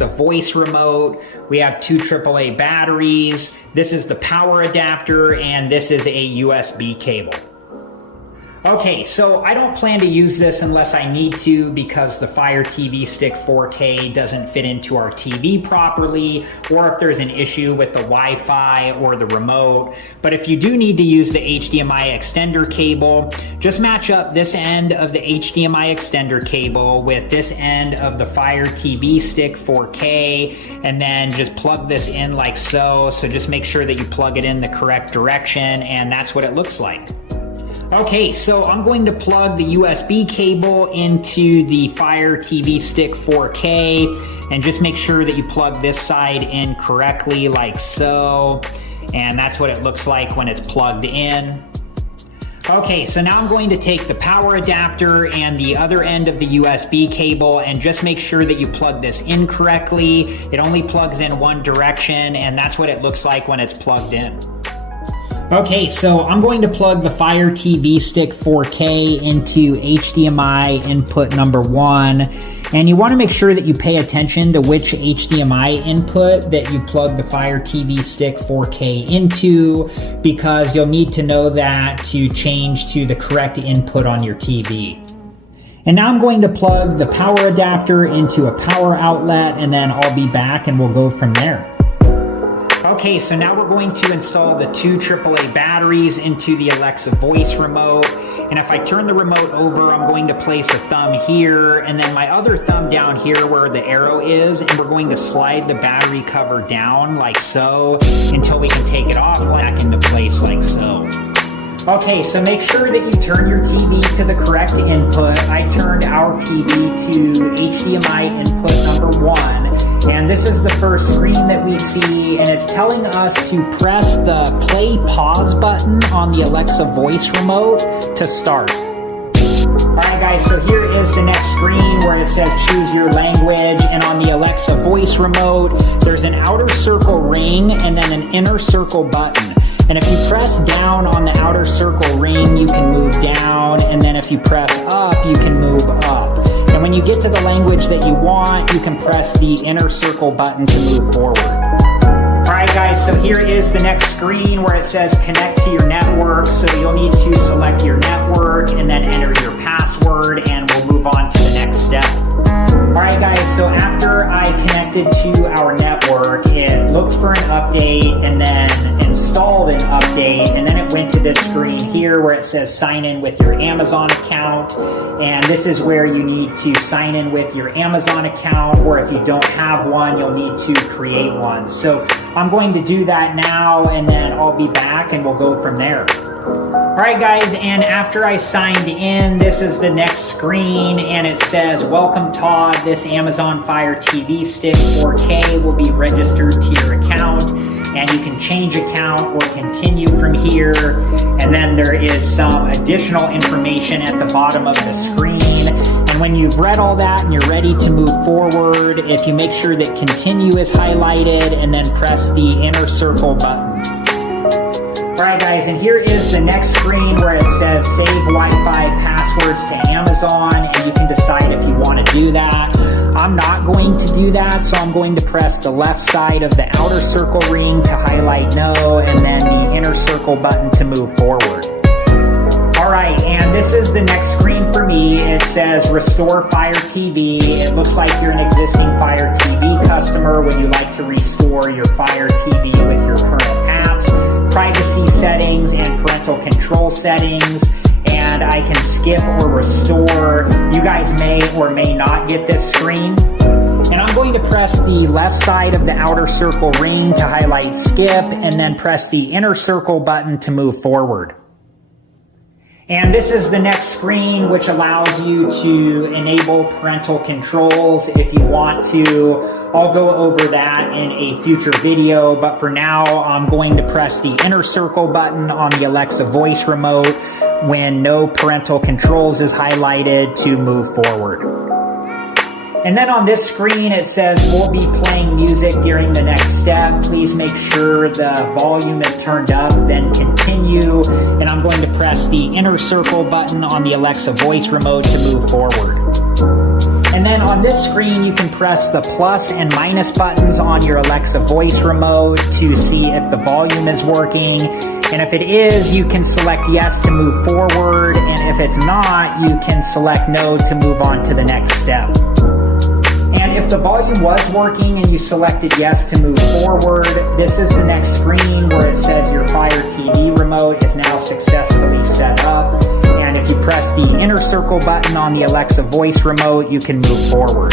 Alexa voice remote. We have two AAA batteries. This is the power adapter, and this is a USB cable. Okay, so I don't plan to use this unless I need to because the Fire TV Stick 4K doesn't fit into our TV properly, or if there's an issue with the Wi-Fi or the remote. But if you do need to use the HDMI extender cable, just match up this end of the HDMI extender cable with this end of the Fire TV Stick 4K, and then just plug this in like so. So just make sure that you plug it in the correct direction, and that's what it looks like. Okay, so I'm going to plug the USB cable into the Fire TV Stick 4K, and just make sure that you plug this side in correctly like so, and that's what it looks like when it's plugged in. Okay, so now I'm going to take the power adapter and the other end of the USB cable and just make sure that you plug this in correctly. It only plugs in one direction, and that's what it looks like when it's plugged in. Okay, so I'm going to plug the Fire TV Stick 4K into HDMI input number 1. And you want to make sure that you pay attention to which HDMI input that you plug the Fire TV Stick 4K into, because you'll need to know that to change to the correct input on your TV. And now I'm going to plug the power adapter into a power outlet, and then I'll be back and we'll go from there. Okay, so now we're going to install the two AAA batteries into the Alexa voice remote. And if I turn the remote over, I'm going to place a thumb here and then my other thumb down here where the arrow is, and we're going to slide the battery cover down like so until we can take it off back into place like so. Okay, so make sure that you turn your TV to the correct input. I turned our TV to HDMI input number 1. And this is the first screen that we see, and it's telling us to press the play pause button on the Alexa voice remote to start. Alright guys, so here is the next screen where it says choose your language, and on the Alexa voice remote, there's an outer circle ring and then an inner circle button. And if you press down on the outer circle ring, you can move down, and then if you press up, you can move up. And when you get to the language that you want, you can press the inner circle button to move forward. Alright guys, so here is the next screen where it says connect to your network. So you'll need to select your network and then enter your password, and we'll move on to the next step. Alright guys, so after I connected to our network, it looked for an update and then installed an update, and then it went to this screen here where it says sign in with your Amazon account, and this is where you need to sign in with your Amazon account, or if you don't have one, you'll need to create one. So I'm going to do that now, and then I'll be back and we'll go from there. Alright guys, and after I signed in, this is the next screen, and it says, welcome Todd, this Amazon Fire TV Stick 4K will be registered to your account, and you can change account or continue from here. And then there is some additional information at the bottom of the screen. And when you've read all that and you're ready to move forward, if you make sure that continue is highlighted, and then press the inner circle button. Alright guys, and here is the next screen where it says save Wi-Fi passwords to Amazon, and you can decide if you want to do that. I'm not going to do that, so I'm going to press the left side of the outer circle ring to highlight no, and then the inner circle button to move forward. Alright, and this is the next screen for me. It says restore Fire TV. It looks like you're an existing Fire TV customer. Would you like to restore your Fire TV with your current apps, privacy settings, and parental control settings? And I can skip or restore. You guys may or may not get this screen. And I'm going to press the left side of the outer circle ring to highlight skip, and then press the inner circle button to move forward. And this is the next screen, which allows you to enable parental controls if you want to. I'll go over that in a future video, but for now, I'm going to press the inner circle button on the Alexa voice remote when no parental controls is highlighted to move forward. And then on this screen, it says we'll be playing music during the next step. Please make sure the volume is turned up, then continue. And I'm going to press the inner circle button on the Alexa voice remote to move forward. And then on this screen, you can press the plus and minus buttons on your Alexa voice remote to see if the volume is working. And if it is, you can select yes to move forward. And if it's not, you can select no to move on to the next step. And if the volume was working and you selected yes to move forward, this is the next screen where it says your Fire TV remote is now successfully set up. And if you press the inner circle button on the Alexa voice remote, you can move forward.